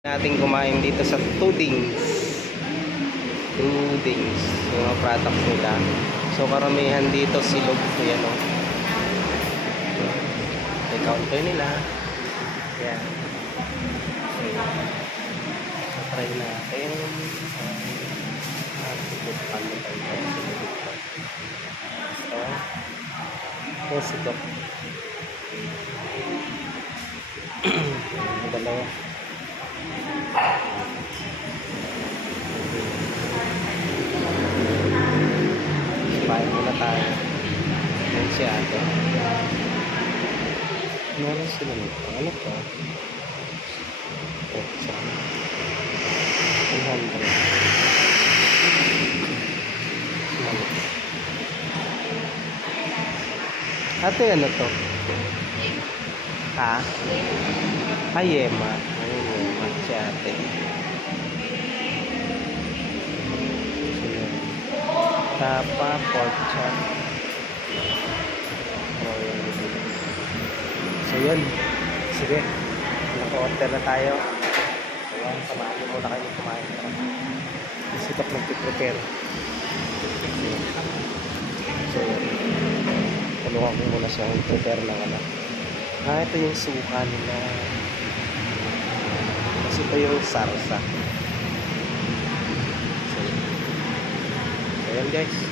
Nating kumain dito sa Tudings. Tudings, yung mga products nila. So karamihan dito silog. Ayan o. May counter nila. Ayan. So try natin. So ito. Dalawa. Bayan muna tayo. Ayan si ate. Meron sila nito. Ano to? Pecha. 100. Ate, ano to? Ha? Yema. Ayun, Yema. Si ate. Tapa, pork chop. So yun. Sige. Naka-order na tayo. Ayan, samahan niyo muna kayo kumain. Kasi ito nag-prepare. So yun. Tulungan ko muna siya prepare ng ano. Ito yung suka nila. Kasi ito yung sarsa. So, ayan guys.